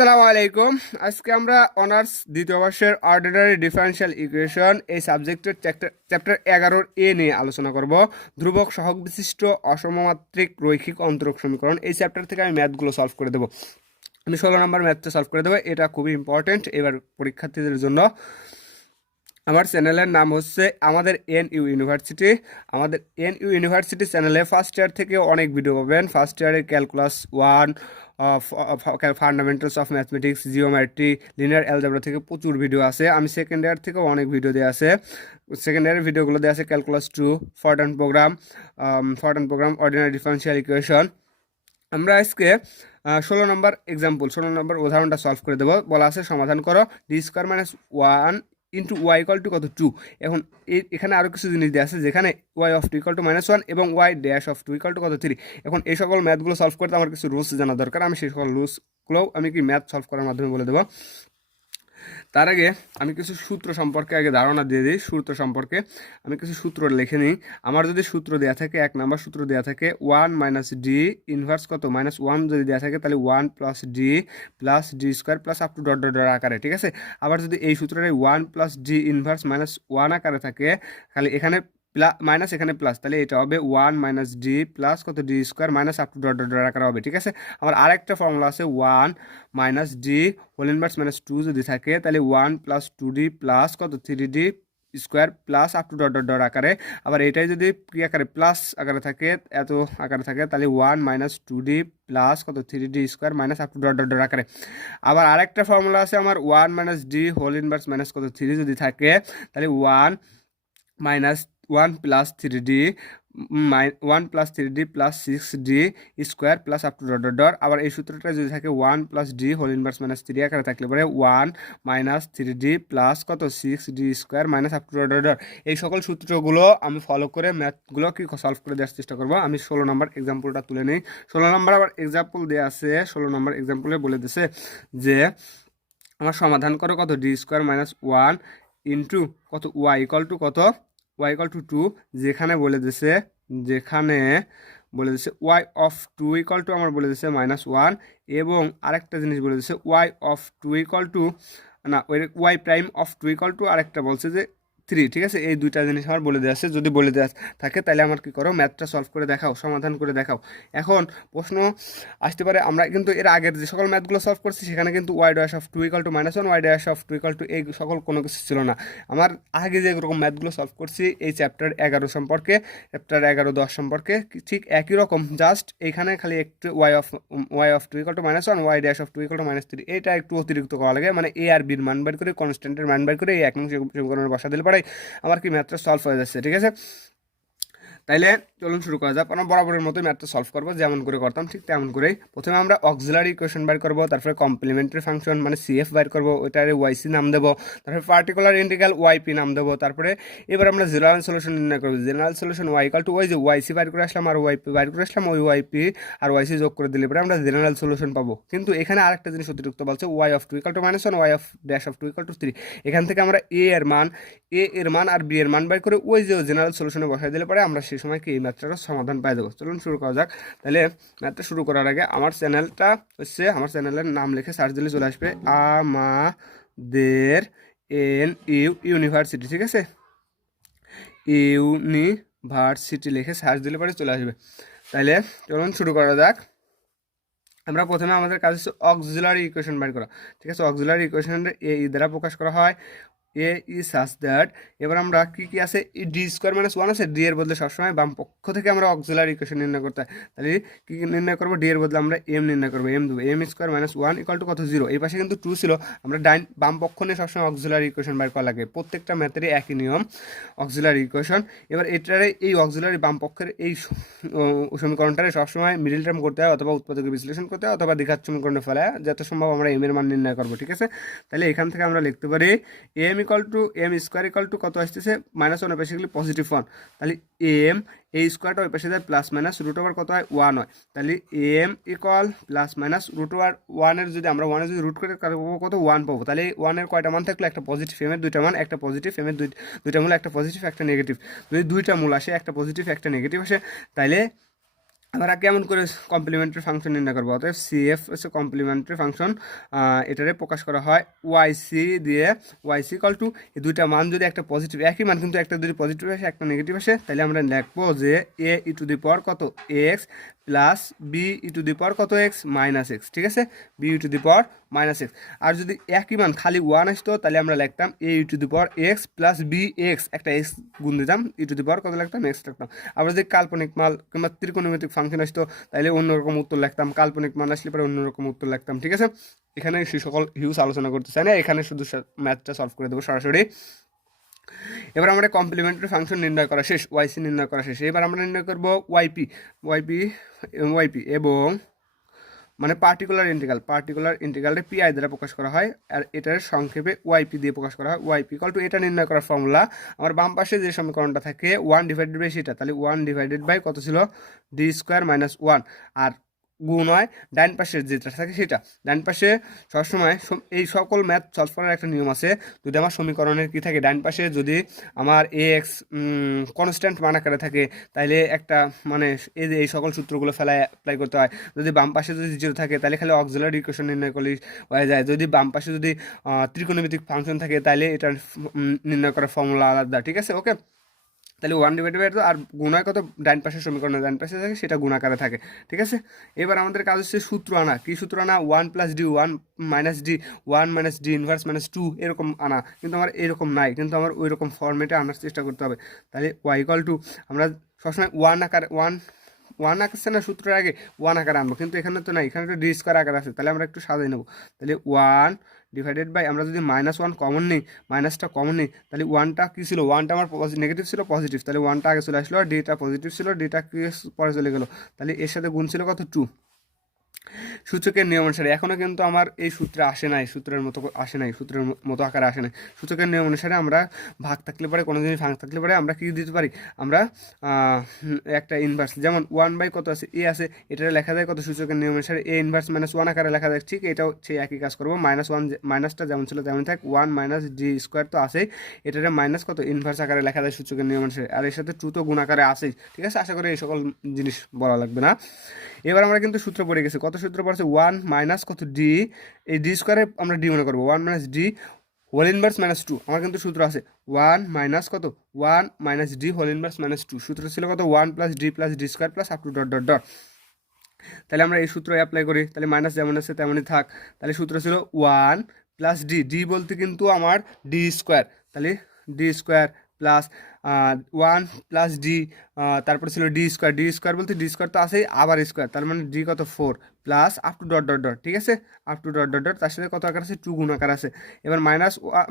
আসসালামু আলাইকুম। আজকে আমরা অনার্স দ্বিতীয় বর্ষের অর্ডিনারি ডিফারেনশিয়াল ইকুয়েশন এই সাবজেক্টের চ্যাপ্টার 11 এ নিয়ে আলোচনা করব। ধ্রুবক সহগ বিশিষ্ট অসমমাত্রিক রৈখিক অন্তরক সমীকরণ এই চ্যাপ্টার থেকে আমি ম্যাথগুলো সলভ করে দেবো। আমি 16 নম্বর ম্যাথটা সলভ করে দেবো। এটা খুবই ইম্পর্টেন্ট এবার পরীক্ষার্থীদের জন্য। আমার চ্যানেলের নাম হচ্ছে আমাদের এনইউ ইউনিভার্সিটি। আমাদের এনইউ ইউনিভার্সিটি চ্যানেলে ফার্স্ট ইয়ার থেকে অনেক ভিডিও পাবেন। ফার্স্ট ইয়ারে calculus 1, fundamentals of mathematics, geometry, linear algebra থেকে প্রচুর ভিডিও আছে। আমি সেকেন্ড ইয়ার থেকেও অনেক ভিডিও দেওয়া আছে। সেকেন্ড ইয়ারের ভিডিওগুলো দেওয়া আছে calculus 2, Fortran program, ordinary differential equation. আমরা আজকে 16 নম্বর উদাহরণটা সলভ করে দেবো। বলা আছে সমাধান করো d² - 1 into Y equal to কত 2। এখন এখানে আরও কিছু জিনিস দেওয়া আছে যেখানে y of two equal to -1 এবং y dash of two equal to কত 3। এখন এই সকল ম্যাথগুলো সলভ করতে আমার কিছু রুলস জানা দরকার। আমি সেই সকল রুলসগুলোও ম্যাথ সলভ করার মাধ্যমে বলে দেবো। তার আগে আমি কিছু সূত্র সম্পর্কে ধারণা দিয়ে দিই। সূত্র সম্পর্কে আমি কিছু সূত্র লিখে নিই। আমার যদি সূত্র দেওয়া থাকে, 1 নম্বর সূত্র দেওয়া থাকে 1 - ডি ইনভার্স কত -1 যদি দেওয়া থাকে তাহলে 1 + D plus d² plus up to dot dot dot আকারে, ঠিক আছে। আবার যদি এই সূত্রটাই 1 + ডি ইনভার্স -1 আকারে থাকে, খালি এখানে মাইনাস এখানে প্লাস, তাহলে এটা হবে 1 - ডি প্লাস কত d² minus up to dot dot dot আকারে হবে, ঠিক আছে। আমার আরেকটা ফর্মুলা আছে 1 - ডি হোল ইনভার্স -2 যদি থাকে তাহলে 1 + 2d প্লাস কত 3d square plus up to dot dot dot আকারে। আবার এটাই যদি কি আকারে প্লাস আকারে থাকে, এত আকারে থাকে তাহলে 1 - 2d প্লাস কত 3d square minus up to dot dot dot আকারে। আবার আরেকটা ফর্মুলা আছে আমার 1 - ডি হোল ইনভার্স মাইনাস কত 3 যদি থাকে তাহলে 1 + 3d 1 + 3d plus 6d square plus up to dot dot dot. আবার এই সূত্রটা যদি থাকে 1 + ডি হোল ইনভার্স -3 আকারে থাকলে পরে 1 - 3d প্লাস কত 6d square minus up to dot dot dot. এই সকল সূত্রগুলো আমি ফলো করে ম্যাথগুলো কি সলভ করে দেওয়ার চেষ্টা করবো। আমি 16 নম্বর এক্সাম্পলটা তুলে নিই। 16 নম্বর আবার এক্সাম্পল দেওয়া আছে। 16 নম্বর এক্সাম্পলে বলে দিছে যে আমার সমাধান করো কত d² - 1 ইন্টু কত ওয়াই ইকুয়াল টু কত ওয়াই ইকুয়াল টু 2, যেখানে বলে দিছে y of two equal to আমার বলে দিছে -1 এবং আরেকটা জিনিস বলে দিছে y of two equal to y prime of two equal to আরেকটা বলছে যে 3, ঠিক আছে। এই দুইটা জিনিস আমার বলে দেওয়া আছে। যদি বলে দেওয়া থাকে তাহলে আমার কি করো, ম্যাথটা সলভ করে দেখাও, সমাধান করে দেখাও। এখন প্রশ্ন আসতে পারে, আমরা কিন্তু এর আগের যে সকল ম্যাথগুলো সলভ করছি সেখানে কিন্তু y dash of two equal to -1, y dash of two equal to এই সকল কোনো কিছু ছিল না। আমার আগে যে রকম ম্যাথগুলো সলভ করছি এই চ্যাপ্টার 11 সম্পর্কে, চ্যাপ্টার 11, 10 সম্পর্কে ঠিক একই রকম, জাস্ট এইখানে খালি একটু y of two equal to -1, y dash of two equal to -3 এটা একটু অতিরিক্ত করা লাগে। মানে এ আর বির মান বের করে, কনস্ট্যান্টের মান বের করে এই এক নং সমীকরণে বসা দিলে পারে আমার কি ম্যাথটা সলভ হয়ে যাচ্ছে, ঠিক আছে। তাইলে চলুন শুরু করা যাক। আমরা বরাবরের মতো ম্যাথটা সলভ করবো, যেমন করে করতাম ঠিক তেমন করেই। প্রথমে আমরা অক্সিলারি ইকুয়েশন বের করবো, তারপরে কমপ্লিমেন্টারি ফাংশন মানে সিএফ বের করবো, ওইটারে ওয়াইসি নাম দেবো, তারপরে পার্টিকুলার ইন্টিগ্রাল ওয়াইপি নাম দেবো। তারপরে এবার আমরা জেনারেল সলিউশন নির্ণয় করবো। General solution y equal to ওই যে ওয়াইসি বের করে আসলাম আর ওয়াইপি বের করে আসলাম, ওই ওয়াইপি আর ওয়াইসি যোগ করে দিলে পরে আমরা জেনারেল সলিউশন পাবো। কিন্তু এখানে আরেকটা জিনিস অতিরিক্ত বলছে y of two equal to -1, y of dash of two equal to 3। এখান থেকে আমরা এ এর মান আর বি এর মান বের করে ওই যে জেনারেল সলিউশনে বসাই দিলে পরে আমরা সেই সময় কি এই ম্যাথটার সমাধান পাই যাবো। চলুন শুরু করা যাক। তাহলে ম্যাথটা শুরু করার আগে আমার চ্যানেলের নাম লিখে সার্চ দিলে চলে আসবে আমাদের এনইউ ইউনিভার্সিটি, ঠিক আছে। ইউনিভার্সিটি লিখে সার্চ দিলে পরে চলে আসবে। তাহলে চলুন শুরু করা যাক। আমরা প্রথমে আমাদের কাজ হচ্ছে অক্সিলারি ইকুয়েশন বের করা, ঠিক আছে। অক্সিলারি ইকুয়েশনের এ দ্বারা প্রকাশ করা হয়, এ ইজ সাচ দ্যাট। এবার আমরা কি আছে d² - 1 আছে, ডি এর বদলে সবসময় বাম পক্ষ থেকে আমরা অক্সিলারি ইকুয়েশন নির্ণয় করতে হয়। তাহলে কি নির্ণয় করবো, ডি এর বদলে আমরা এম নির্ণয় করবো। এম দেবো m² - 1 ইকুয়াল টু কত 0। এই পাশে কিন্তু 2 ছিল, আমরা বাম পক্ষ নিয়ে সবসময় অক্সিলারি ইকুয়েশন বের করা লাগে। প্রত্যেকটা ম্যাথেরই একই নিয়ম, অক্সিলারি ইকুয়েশন। এবার এটারে এই অক্সিলারি বাম পক্ষের এই সমীকরণটারে সবসময় মিডিল টার্ম করতে হয়, অথবা উৎপাদকের বিশ্লেষণ করতে হয়, অথবা দ্বিঘাত সমীকরণে ফেলা হয়, যত সম্ভব আমরা এম এর মান নির্ণয় করবো, ঠিক আছে। তাহলে এখান থেকে আমরা লিখতে পারি m equal to m² equal to কত আসতেছে -1, বেসিক্যালি পজিটিভ 1। তাহলে এম এই স্কোয়ারটা ওই পাশে যায় প্লাস মাইনাস রুট ওভার কত হয় 1 হয়। তাহলে m equal plus minus root over 1-এর যদি আমরা 1-এর যদি রুট করে কত 1 পাবো। তাহলে 1-এর কয়টা মান থাকলো, একটা পজিটিভ, এমের দুইটা মান, একটা পজিটিভ, এমের দুইটা মূল, একটা পজিটিভ একটা নেগেটিভ। যদি দুইটা মূল আসে, একটা পজিটিভ একটা নেগেটিভ আসে, তাহলে আমরা কেমন করে কমপ্লিমেন্টারি ফাংশন নির্ণয় করবো? অতএব সিএফ হচ্ছে কমপ্লিমেন্টারি ফাংশন, এটারে প্রকাশ করা হয় ওয়াইসি দিয়ে। ওয়াইসি ইকাল টু এই দুইটা মান যদি একটা পজিটিভ, একই মান কিন্তু একটা যদি পজিটিভ আসে একটা নেগেটিভ আসে, তাহলে আমরা লিখবো যে এ ই টু দি পাওয়ার কত x plus b e to the power কত এক্স মাইনাস এক্স, ঠিক আছে, b e to the power minus x. আর যদি একই মান খালি ওয়ান আসতো তাহলে আমরা লিখতাম a e to the power x plus b x, একটা এক্স গুণ দিতাম, ই টু দি পাওয়ার কত লিখতাম এক্স লিখতাম। আবার যদি কাল্পনিক মান কিংবা ত্রিকোণমিতিক ফাংশন আসতো তাহলে অন্যরকম উত্তর লিখতাম, কাল্পনিক মান আসলে পরে অন্যরকম উত্তর লিখতাম, ঠিক আছে। এখানে সে সকল হিউজ আলোচনা করতে চাই না, এখানে শুধু ম্যাথটা সলভ করে দেবো সরাসরি। এবার আমরা কমপ্লিমেন্টারি ফাংশন নির্ণয় করা শেষ, ওয়াইসি নির্ণয় করা শেষ। এবার আমরা নির্ণয় করব ওয়াইপি। ওয়াইপি ওয়াইপি এবং মানে পার্টিকুলার ইন্টিগ্রালটা পিআই দ্বারা প্রকাশ করা হয়, আর এটার সংক্ষেপে ওয়াইপি দিয়ে প্রকাশ করা হয়। ওয়াইপি ইকুয়াল টু এটা নির্ণয় করার ফর্মুলা, আমার বাম পাশে যে সমীকরণটা থাকে 1/, সেটা তাহলে 1/, কত ছিল ডি স্কোয়ার মাইনাস 1, আর গুণ হয় ডাইন পাশের যেটা থাকে সেটা। ডাইন পাশে সবসময় এই সকল ম্যাথ সলভ করার একটা নিয়ম আছে, যদি আমার সমীকরণের কী থাকে ডাইন পাশে যদি আমার এ এক্স কনস্ট্যান্ট মান আকারে থাকে তাহলে একটা মানে এই সকল সূত্রগুলো অ্যাপ্লাই করতে হয়। যদি বাম পাশে যদি জিরো থাকে তাহলে খালি অক্সিলারি ইকুয়েশন নির্ণয় করলেই হয়ে যায়। যদি বাম পাশে যদি ত্রিকোণমিতিক ফাংশন থাকে তাহলে এটার নির্ণয় করার ফর্মুলা আলাদা, ঠিক আছে, ওকে। তাহলে 1/, আর গুণায় কত ডাইন পাশের সমীকরণ ডাইন পাশে থাকে সেটা গুণাকারে থাকে, ঠিক আছে। এবার আমাদের কাজ হচ্ছে সূত্র আনা। কি সূত্র আনা? 1+d 1 - d ইনভার্স -2 এরকম আনা, কিন্তু আমার এরকম নাই, কিন্তু আমার ওই রকম ফর্মেটে আনার চেষ্টা করতে হবে। তাহলে y আমরা সবসময় ওয়ান আঁকছে না সূত্রের আগে, ওয়ান আকারে আনবো, কিন্তু এখানে তো নাই, এখানে তো ডি স্কোয়ার আকার আছে। তাহলে আমরা একটু সাজাই নেবো। তাহলে 1/, আমরা যদি -1 কমন নিই, মাইনাসটা কমন নিই, তাহলে ওয়ানটা কী ছিল, ওয়ানটা আমার নেগেটিভ ছিল পজিটিভ, তাহলে ওয়ানটা আগে চলে আসলো, আর ডিটা পজিটিভ ছিল, ডিটা কি পরে চলে গেলো, তাহলে এর সাথে গুণ ছিল কত 2। সূচকের নিয়ম অনুসারে এখনও কিন্তু আমার এই সূত্রে আসে নাই, সূত্রের মতো আকারে আসে নাই। সূচকের নিয়ম অনুসারে আমরা ভাগ থাকলে পরে কোনো জিনিস ভাগ থাকলে পরে আমরা কি দিতে পারি, আমরা একটা ইনভার্স, যেমন 1/, কত আছে এ আছে, এটা লেখা যায় কত সূচকের নিয়ম অনুসারে এ ইনভার্স -1 আকারে লেখা যায়, ঠিক এটাও সেই একই কাজ করবো। -1 মাইনাসটা যেমন ছিল তেমন থাক, 1 - d স্কোয়ার তো আছেই, এটারে মাইনাস কত ইনভার্স আকারে লেখা যায় সূচকের নিয়ম অনুসারে, আর এর সাথে 2 তো গুণ আকারে আসেই, ঠিক আছে। আশা করি এই সকল জিনিস বলা লাগবে না। এবার আমরা কিন্তু সূত্র পড়ে গেছি, কত সূত্র পড়ছে 1 - কত ডি, এই ডি স্কোয়ারে আমরা ডি মনে করবো, 1 - d হোল ইনভার্স -2, আমার কিন্তু সূত্র আছে 1 - কত 1 - d হোল ইনভার্স -2, সূত্র ছিল কত 1 + d + d square plus up to dot dot dot. তাহলে আমরা এই সূত্র অ্যাপ্লাই করি, তাহলে মাইনাস যেমন আছে তেমনই থাক। তাহলে সূত্র ছিল 1 + d, ডি বলতে কিন্তু আমার ডি স্কোয়ার, তাহলে ডি স্কোয়ার প্লাস 1 + d, তারপরে ছিল ডি স্কোয়ার বলতে ডি স্কোয়ার তো আছেই, আবার স্কোয়ার, তার মানে ডি কত 4 plus up to dot dot dot, ঠিক আছে, up to dot dot dot, তার সাথে কত আকার আছে 2 গুণ আকার আছে। এবার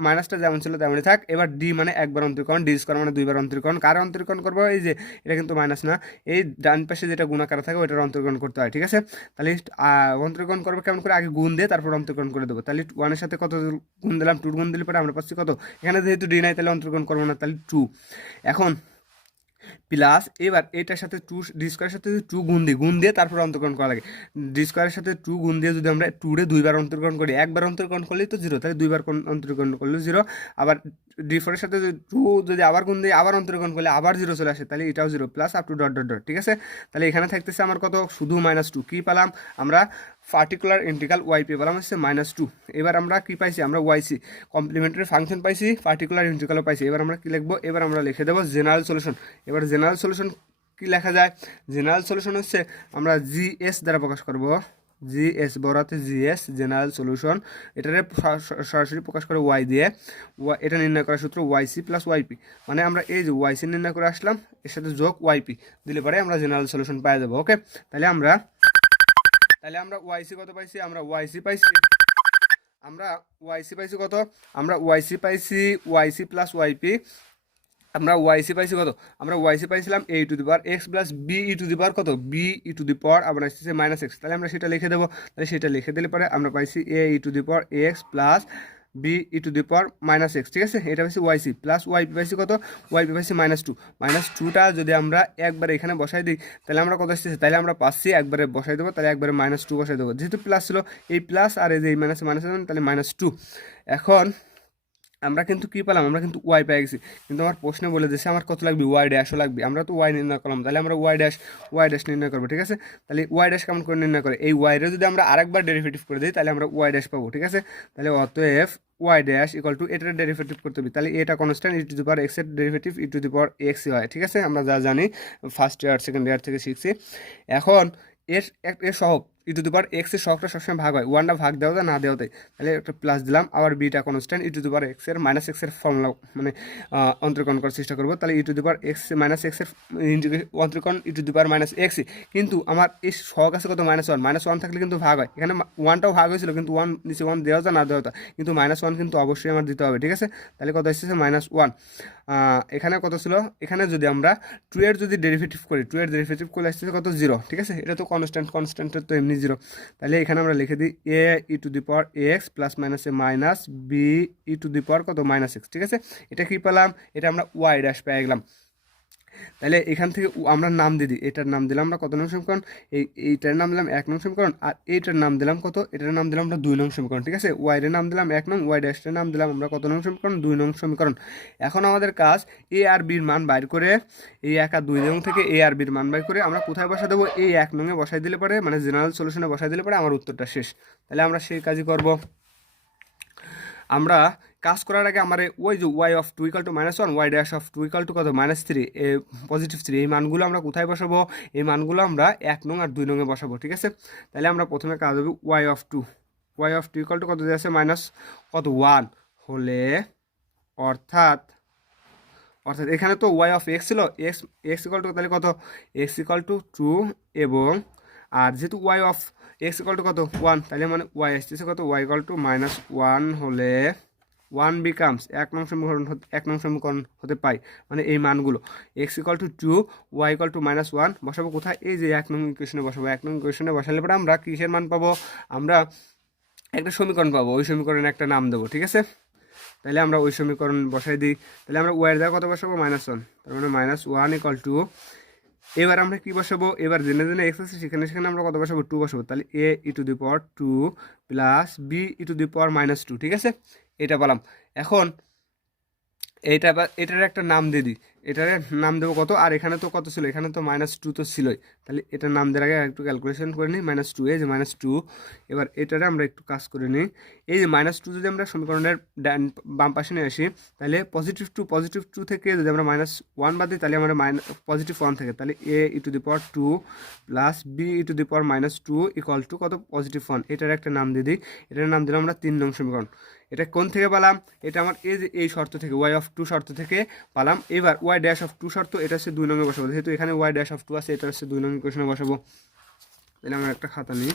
মাইনাসটা যেমন ছিল তেমনই থাক। এবার ডি মানে একবার অন্তরীকরণ, ডি স্কোয়ার মানে দুইবার অন্তরীকরণ, কার অন্তরীকরণ করবো, এই যে এটা কিন্তু মাইনাস না, এই ডান পাশে যেটা গুণ আকার থাকে ওইটার অন্তরীকরণ করতে হয়, ঠিক আছে। তাহলে অন্তরীকরণ করবো কেমন করে, আগে গুণ দিয়ে তারপর অন্তরীকরণ করে দেবো। তাহলে 1-এর সাথে কত গুণ দিলাম, 2 গুণ দিলে পরে আমরা পাচ্ছি কত, এখানে যেহেতু ডি নাই তাহলে অন্তরীকরণ করবো না, তাহলে 2। এখন প্লাস এবার এটার সাথে 2 ডি স্কোয়ারের সাথে 2 গুণ দিয়ে তারপর অন্তর্করণ করা লাগে। ডি স্কোয়ারের সাথে 2 গুণ দিয়ে যদি আমরা 2 রে 2বার অন্তর্করণ করি, একবার অন্তর্করণ করলেই তো 0, তাহলে 2বার অন্তর্করণ করলেও 0। আবার d4 এর সাথে 2 যদি আবার গুণ দিয়ে আবার অন্তর্করণ করলে আবার 0 চলে আসে, তাহলে এটাও 0 plus up to dot dot dot, ঠিক আছে। তাহলে এখানে থাকতেছে আমার কত, শুধু -2। কী পেলাম আমরা, পার্টিকুলার ইন্টিগ্রাল ওয়াইপি পেলাম হচ্ছে -2। এবার আমরা কি পাইছি, আমরা ওয়াইসি কমপ্লিমেন্টারি ফাংশন পাইছি, পার্টিকুলার ইন্টিগ্রালও পাইছি। এবার আমরা কি লিখবো, এবার আমরা লিখে দেবো জেনারেল সলিউশন। এবার জেনারেল সলিউশন কি লেখা যায়, জেনারেল সলিউশন হচ্ছে আমরা জিএস দ্বারা প্রকাশ করব, জিএস বড়াতে জিএস জেনারেল সলিউশন, এটারে সরাসরি প্রকাশ করে ওয়াই দিয়ে। এটা নির্ণয় করার সূত্র ওয়াইসি প্লাস ওয়াইপি, মানে আমরা এই যে ওয়াইসি নির্ণয় করে আসলাম, এর সাথে যোগ ওয়াইপি দিলে পরে আমরা জেনারেল সলিউশন পাই যাবো, ওকে। তাহলে আমরা ওয়াইসি কত পাইছি, আমরা ওয়াইসি পাইছি কত, আমরা ওয়াইসি পাইছি ওয়াইসি প্লাস ওয়াইপি, আমরা ওয়াইসি পাইছি কত, আমরা ওয়াইসি পাইছিলাম a to the power x plus b e to the power কত, b ই টু দি পাওয়ার আবার আসছে -x, তাহলে আমরা সেটা লিখে দেবো। তাহলে সেটা লিখে দিলে পরে আমরা পাইছি a E to the power x plus b e to the power -x, ঠিক আছে। এটা পাইছি ওয়াইসি প্লাস ওয়াইপি পাইছি কত, ওয়াইপি পাইছি -2। -2টা যদি আমরা একবারে এখানে বসাই দিই তাহলে আমরা কত আসছে, তাহলে আমরা পাচ্ছি একবারে বসাই দেবো, তাহলে একবারে -2 বসাই দেবো, যেহেতু প্লাস ছিল এই প্লাস আর এই যে মাইনাস তাহলে -2। এখন আমরা কিন্তু কী পেলাম, আমরা কিন্তু ওয়াই পেয়ে গেছি, কিন্তু আমার প্রশ্নে বলে দিয়েছে আমার কত লাগবে, ওয়াই ড্যাশও লাগবে। আমরা তো ওয়াই নির্ণয় করলাম, তাহলে আমরা ওয়াই ড্যাশ নির্ণয় করবো, ঠিক আছে। তাহলে ওয়াই ড্যাশ কেমন করে নির্ণয় করে, এই ওয়াইরে যদি আমরা আরেকবার ডেরিভেটিভ করে দিই তাহলে আমরা ওয়াই ড্যাশ পাবো, ঠিক আছে। তাহলে অতএব ওয়াই ড্যাশ ইকুয়াল টু এটার ডেরিভেটিভ করতে হবে, তাহলে এটা constant e to the power x এর derivative e to the power x হয়, ঠিক আছে। আমরা যা জানি ফার্স্ট ইয়ার সেকেন্ড ইয়ার থেকে শিখছি। এখন এর সহগ ই টু দি পাওয়ার এক্স এর সহগটা সবসময় ভাগ হয়, ওয়ানটা ভাগ দেওয়া যায় না দেওয়া যায়, তাহলে একটা প্লাস দিলাম, আবার beta constant e to the power x এর মাইনাস এক্স এর ফর্মুলা মানে অন্তর্করণ করার চেষ্টা করবো। তাহলে e to the power x minus x এর অন্তর্করণ ই টু দি পাওয়ার মাইনাস এক্সই, কিন্তু আমার এই সহগ আছে কত, মাইনাস ওয়ান থাকলে কিন্তু ভাগ হয়, এখানে ওয়ানটাও ভাগ হয়েছিল কিন্তু ওয়ান নিচে ওয়ান দেওয়া যায় না দেওয়া যায়, কিন্তু মাইনাস ওয়ান কিন্তু অবশ্যই আমার দিতে হবে, ঠিক আছে। তাহলে কত এসেছে মাইনাস ওয়ান। এখানে কত ছিল, এখানে যদি আমরা টু এর যদি ডেরিভেটিভ করি, টু এর ডেরিভেটিভ করলে আসতেছে কত, জিরো, ঠিক আছে। এটা তো কনস্ট্যান্টের তো এমনি জিরো, তাহলে এখানে আমরা লিখে দিই a e to the power x plus মাইনাসে minus b e to the power কত মাইনাস এক্স, ঠিক আছে। এটা কি পেলাম, এটা আমরা ওয়াই ড্যাশ পেয়ে গেলাম। তাহলে এখান থেকে আমরা নাম দিয়ে দিই, এটার নাম দিলাম আমরা কত নং সমীকরণ, এইটার নাম দিলাম 1 নং সমীকরণ, আর এইটার নাম দিলাম কত, এটার নাম দিলাম আমরা 2 নং সমীকরণ, ঠিক আছে। ওয়াই এর নাম দিলাম 1 নং, ওয়াই ড্যাশের নাম দিলাম আমরা কত নং সমীকরণ, 2 নং সমীকরণ। এখন আমাদের কাজ এ আর বির মান বাইর করে, এই 1 আর 2 নং থেকে এ আর বির মান বাইর করে আমরা কোথায় বসা দেবো, এই 1 নংয়ে বসাই দিলে পরে মানে জেনারেল সলিউশনে বসাই দিলে পরে আমার উত্তরটা শেষ। তাহলে আমরা সেই কাজই করব। আমরা কাজ করার আগে আমার ওই যে y of two equal to minus one, y dash of two equal to কত মাইনাস থ্রি, পজিটিভ থ্রি, এই মানগুলো আমরা কোথায় বসাবো, এই মানগুলো আমরা 1 নং আর 2 নংয়ে বসাবো, ঠিক আছে। তাহলে আমরা প্রথমে কাজ হবে y of two equal to কত দিয়ে আছে মাইনাস কত ওয়ান হলে, অর্থাৎ অর্থাৎ এখানে তো ওয়াই অফ এক্স ছিল, এক্স ইকাল টু তাহলে কত, এক্স ইকাল টু টু, এবং আর যেহেতু y of x equal to কত ওয়ান, তাহলে মানে ওয়াই আসতেছে কত, y equal to minus one হলে ওয়ান বিকামস 1 নং সমীকরণ হতে পাই, মানে এই মানগুলো x equal to two, y equal to minus one বসাবো কোথায়, এই যে 1 নং ইকুয়েশনে বসাবো, 1 নং ইকুয়েশনে বসালে পরে আমরা কিসের মান পাবো, আমরা একটা সমীকরণ পাবো, ওই সমীকরণে একটা নাম দেবো, ঠিক আছে। তাহলে আমরা ওই সমীকরণ বসাই দিই, তাহলে আমরা ওয়াই দেওয়া কত বসাবো মাইনাস ওয়ান, তার মানে মাইনাস ওয়ান ইকাল টু, এবার আমরা কি বসাবো, এবার জেনে জেনে এক্স আছে সেখানে সেখানে আমরা কত বসাবো, টু বসাবো, তাহলে a e to the power two plus b e to the power minus two, ঠিক আছে। এটা পেলাম। এখন এটার একটা নাম দিয়ে দিই, এটার নাম দেবো কত, আর এখানে তো কত ছিল, এখানে তো মাইনাস টু তো ছিলই, তাহলে এটার নাম দেওয়ার আগে একটু ক্যালকুলেশন করে নিই, মাইনাস টু, এই যে মাইনাস টু। এবার এটারে আমরা একটু কাজ করে নিই, এই যে মাইনাস টু যদি আমরা সমীকরণের বাম পাশে নিয়ে আসি, তাহলে পজিটিভ টু থেকে যদি আমরা মাইনাস ওয়ান বাদ দিই তাহলে আমরা পজিটিভ ওয়ান থেকে, তাহলে a e to the power two plus b e to the power minus two equal to কত পজিটিভ ওয়ান, এটার একটা নাম দিয়ে দিই, এটার নাম দিলাম আমরা 3 নং সমীকরণ। এটা কোন থেকে পেলাম, এটা আমার এই যে এই শর্ত থেকে ওয়াই অফ টু শর্ত থেকে পেলাম। এবার ওয়াই ড্যাশ অফ টু শর্ত, এটা হচ্ছে 2 নংয়ে বসাবো, যেহেতু এখানে ওয়াই ড্যাশ অফ টু আছে, এটা হচ্ছে 2 নং ইকুয়েশনে বসাবো। তাহলে আমরা একটা খাতা নিই,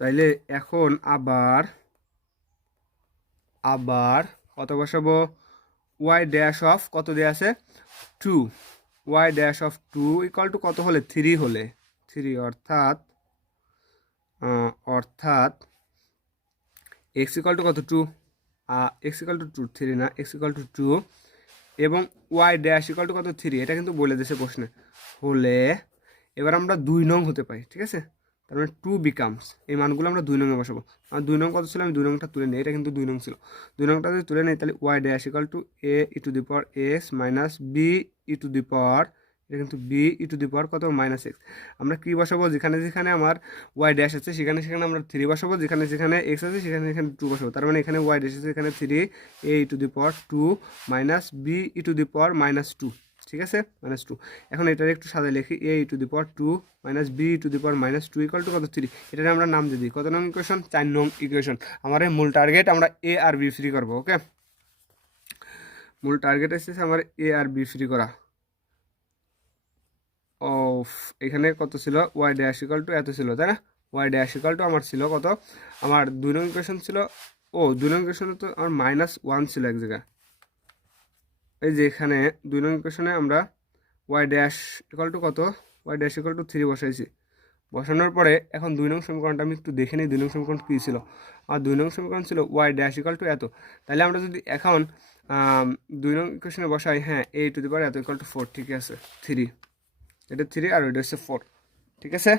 তাইলে এখন আবার কত বসাবো, ওয়াই ড্যাশ অফ কত দেওয়া আছে two, y dash of two equal to কত হলে, থ্রি হলে, থ্রি, অর্থাৎ এক্স ইকাল টু কত two, x equal to two, three না, এক্স ইকাল টু টু, এবং ওয়াই ড্যাশ ইকাল টু কত থ্রি, এটা কিন্তু বলে দিয়েছে প্রশ্নে, হলে এবার আমরা 2 নং হতে পাই, ঠিক আছে। তার মানে টু বিকামস, এই মানগুলো আমরা 2 নংয়ে বসাবো। আর 2 নং কত ছিল, আমি 2 নংটা তুলে নিই, এটা কিন্তু 2 নং ছিল, 2 নংটা যদি তুলে নিই তাহলে y dash equal to a e to the power x minus b e to the power, এটা কিন্তু B e to the power কত মাইনাস এক্স। আমরা কী বসাবো, যেখানে যেখানে আমার ওয়াই ড্যাশ আছে সেখানে সেখানে আমরা থ্রি বসাবো, যেখানে যেখানে এক্স আছে সেখানে সেখানে টু বসাবো, তার মানে এখানে ওয়াই ড্যাশ আছে এখানে three, a e to the power two minus b e to the power minus two, ঠিক আছে, মাইনাস টু। এখন এটার একটু সাদা লিখি, a e to the power two minus b e to the power minus two equal to কত three, এটার আমরা নাম দিয়ে দিই কত নং ইকুয়েশন, 4 নং ইকুয়েশন। আমার মূল টার্গেট আমরা এ আর বি ফ্রি করবো, ওকে। মূল টার্গেট এসেছে আমার এ আর বি ফ্রি করা। ও, এখানে কত ছিল, ওয়াই ড্যাশ ইকাল টু এত ছিল, তাই না, ওয়াই ড্যাশ ইকাল টু আমার ছিল কত, আমার 2 নং ইকুয়েশন ছিল, 2 নং ইকুয়েশনে তো আমার মাইনাস ওয়ান ছিল এক জায়গায়, এই যে এখানে 2 নং ইকুয়েশনে আমরা ওয়াই ড্যাশ ইকাল টু কত, y dash equal to three বসাইছি, বসানোর পরে এখন 2 নং সমীকরণটা আমি একটু দেখে নিই, 2 নং সমীকরণ কী ছিল, আর 2 নং সমীকরণ ছিল ওয়াই ড্যাশ ইকাল টু এত। তাহলে আমরা যদি এখন 2 নং ইকুয়েশনে বসাই, হ্যাঁ এ টু দি পাওয়ার এত ইকাল টু ফোর, ঠিক আছে, থ্রি, এটা থ্রি আর ওইটা হচ্ছে ফোর, ঠিক আছে।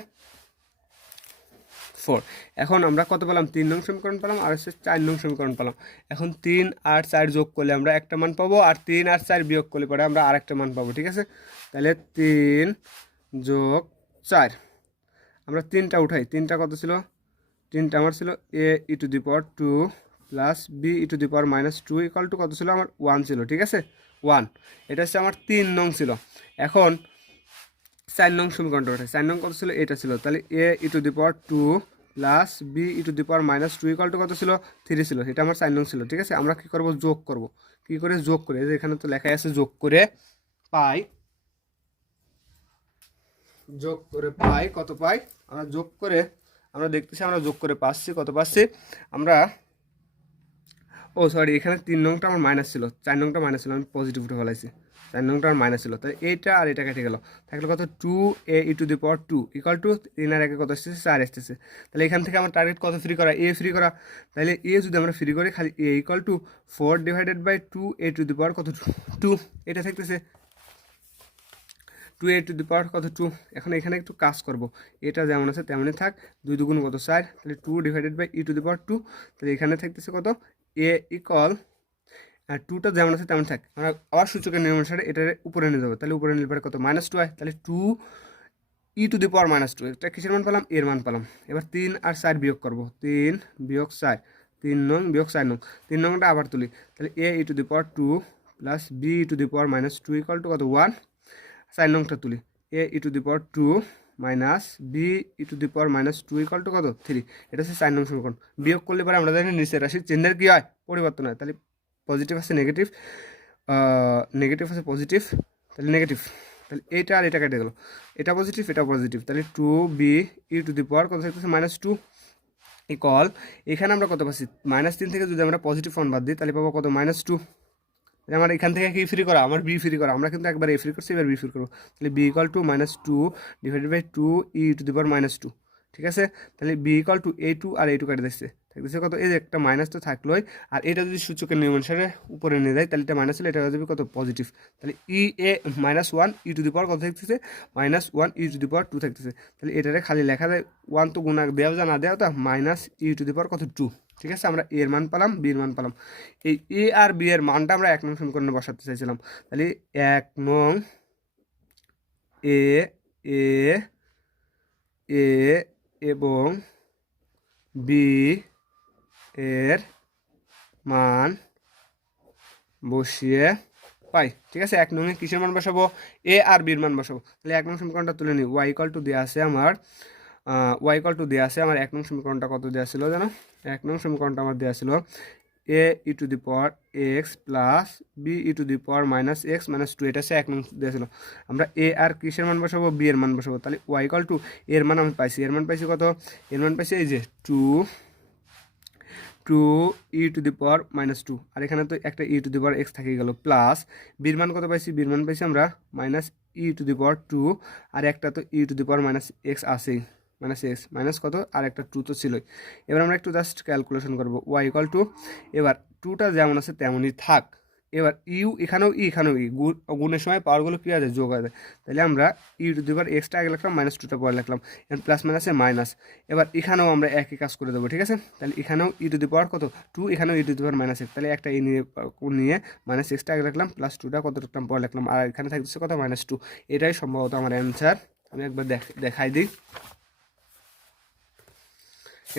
4। এখন আমরা কত পেলাম 3 নং সমীকরণ পেলাম আর হচ্ছে 4 নং সমীকরণ পেলাম। এখন 3 আর 4 যোগ করলে আমরা একটা মান পাবো, আর 3 আর 4 বিয়োগ করলে পরে আমরা আরেকটা মান পাবো। ঠিক আছে, তাহলে 3 যোগ 4, আমরা 3টা উঠাই। 3টা কত ছিল? 3টা আমার ছিল a e⁻² plus b e⁻² equal to কত ছিল আমার? 1 ছিল। ঠিক আছে, 1। এটা হচ্ছে আমার 3 নং ছিল। এখন 4 নং সমীকরণটা ওঠে। 4 নং কত ছিল? এটা ছিল। তাহলে a e⁻² plus b e⁻² equal to কত ছিল? 3 ছিল। এটা আমার 4 নং ছিল। ঠিক আছে, আমরা কী করব? যোগ করব। কী করে যোগ করে? এখানে তো লেখাই আছে যোগ করে পাই। যোগ করে পাই কত পাই? আমরা যোগ করে আমরা দেখতেছি, আমরা যোগ করে পাচ্ছি কত পাচ্ছি আমরা। ও সরি, এখানে 3 নংটা আমার মাইনাস ছিল, 4 নংটা মাইনাস ছিল, আমি পজিটিভ উঠে ফেলাইছি। 4 নংটা আমার মাইনাস ছিল, তাহলে এইটা আর এটা কেটে গেল, থাকলে কত? 2a e⁻² ইকাল টু 3 আর 1 কত আসতেছে? 4 আসতেছে। তাহলে এখান থেকে আমার টার্গেট কত ফ্রি করা? এ ফ্রি করা। তাহলে এ যদি আমরা ফ্রি করি, খালি a ইকাল টু 4/2a⁻² কত? 2। এটা থাকতেছে 2a⁻² কত? 2। এখন এখানে একটু কাজ করব, এটা যেমন আছে তেমনই থাক। 2 দুগুণ কত? 4। তাহলে 2/e⁻²। তাহলে এখানে থাকতেছে কত? a ইকুয়াল, আর 2টা যেমন আছে তেমন থাক। আমরা আবার সূচকের নিয়ম অনুসারে এটার উপরে নিয়ে যাবো। তাহলে উপরে নিলে পরে কত? -2 হয়। তাহলে 2e⁻²। এটা কিসের মান পেলাম? এর মান পেলাম। এবার 3 আর 4 বিয়োগ করব। 3 বিয়োগ 4, 3 নং বিয়োগ 4 নং। 3 নংটা আবার তুলি। তাহলে a⁻² plus b⁻² equal to কত? 1। 4 নংটা তুলি। a⁻² minus b⁻² equal to কত? 3। এটা হচ্ছে 4 নং সমীকরণ। বিয়োগ করলে পরে আমরা জানি নিচের রাশির চিহ্নের কী হয়? পরিবর্তন হয়। তাহলে পজিটিভ আছে নেগেটিভ, নেগেটিভ আছে পজিটিভ, তাহলে নেগেটিভ। তাহলে এইটা আর এটা কেটে গেল, এটা পজিটিভ এটা পজিটিভ। তাহলে 2b⁻² কত থাকতেছে? -2 ইকুয়াল, এখানে আমরা কত পাচ্ছি? -3 থেকে যদি আমরা পজিটিভ ওয়ান বাদ দিই তাহলে পাবো কত? -2। আমার এখান থেকে কি ফ্রি করা? আমার বি ফ্রি করা। আমরা কিন্তু একবার এ ফ্রি করছি, এবার বি ফ্রি করবো। তাহলে বি ইকুয়াল টু -2/2e⁻²। ঠিক আছে, তাহলে B equal to a2 R a2 কেটে দিচ্ছে, থাকতেছে কত? এই যে একটা মাইনাস তো থাকলোই, আর এটা যদি সূচকের নিয়ম অনুসারে উপরে নিয়ে যায় তাহলে এটা মাইনাস হলে এটা হয়ে যাবে কত? পজিটিভ। তাহলে -1 কত থাকতেছে? -1 থাকতেছে। তাহলে এটারে খালি লেখা যায় 1 তো গুণা দেওয়া যা না দেওয়া তা -e⁻² কত? 2। ঠিক আছে, আমরা এর মান পেলাম, বির মান পেলাম। এই এ আর বি এর মানটা আমরা 1 নং সমীকরণে বসাতে চাইছিলাম। তাহলে 1 নং এ এ এ এবং বি এর মান বসিয়ে পাই। ঠিক আছে, 1 নং এ কিসের মান বসাবো? এ আর বির মান বসাবো। তাহলে 1 নং সমীকরণটা তুলে নিই। ওয়াই ইকুয়াল টু দেওয়া আছে আমার, ওয়াই 1 নং সমীকরণটা কত দেওয়া ছিল জানো? 1 নং সমীকরণটা আমার দেওয়া ছিল a(x প্লাস b(-x-2), এটা হচ্ছে 1 নং দেওয়া ছিল। আমরা এ আর কিসের মান বসাবো? বি এর মান বসাবো। তাহলে ওয়াই ইকুয়াল টু, এর মান আমি পাইছি, এর মান পাইছি কত? এর মান পাইছি এই যে 2e⁻², আর এখানে তো একটা e⁻x থেকে গেল, প্লাস বির মান কত পাইছি? বির মান পাইছি আমরা -e⁻², আর একটা তো e⁻x আছেই, -x মাইনাস কত? আর একটা 2 তো ছিলই। এবার আমরা একটু জাস্ট ক্যালকুলেশন করবো। ওয়াই ইকুয়াল টু, এবার 2টা যেমন আছে তেমনই থাক। এবার এখানেও এখানেও গুণের সময় পাওয়ারগুলো কী আছে? যোগ আছে। তাহলে আমরা e⁻xটা আগে লিখলাম, -2টা পরে লিখলাম, এবার প্লাস মাইনাসে মাইনাস। এবার এখানেও আমরা একই কাজ করে দেবো। ঠিক আছে, তাহলে এখানেও কত? 2, এখানেও e⁻x। তাহলে একটা নিয়ে -xটা আগে লিখলাম, প্লাস 2টা কত লিখলাম পরে লিখলাম, আর এখানে থাকতেছে কত? -2। এটাই সম্ভবত আমার অ্যান্সার। আমি একবার দেখাই দিই।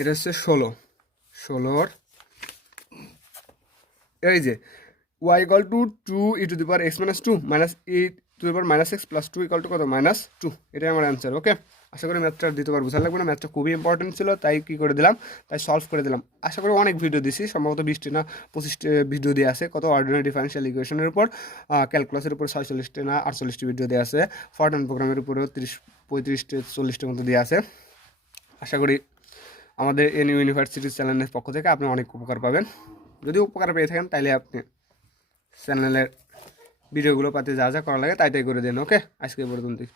এটা হচ্ছে 16 এই যে y equal to 2e⁻x-2 e⁻x plus 2 equal to কত? -2। এটাই আমার অ্যান্সার। ওকে, আশা করি ম্যাথটা দ্বিতীয়বার বোঝা লাগবে না, ম্যাথটা খুবই ইম্পর্টেন্ট ছিল, তাই কী করে দিলাম, তাই সলভ করে দিলাম। আশা করি অনেক ভিডিও দিছি, সম্ভবত 20টি না 25টি ভিডিও দিয়ে আছে। কত? অর্ডিনারি ডিফারেনশিয়াল ইকুয়েশনের উপর, ক্যালকুলাসের উপর 46টি না 48টি ভিডিও দেওয়া আছে। ফরট্রান প্রোগ্রামের উপরেও 35টি 40টির মতো দেওয়া আছে। আশা করি আমাদের এন ইউনিভার্সিটি চ্যানেলের পক্ষ থেকে আপনি অনেক উপকার পাবেন। যদি উপকার পেয়ে থাকেন তাহলে আপনি চ্যানেলের ভিডিওগুলো পাতে যা যা করা লাগে তাই করে দিন। ওকে, আজকে এই পর্যন্তই।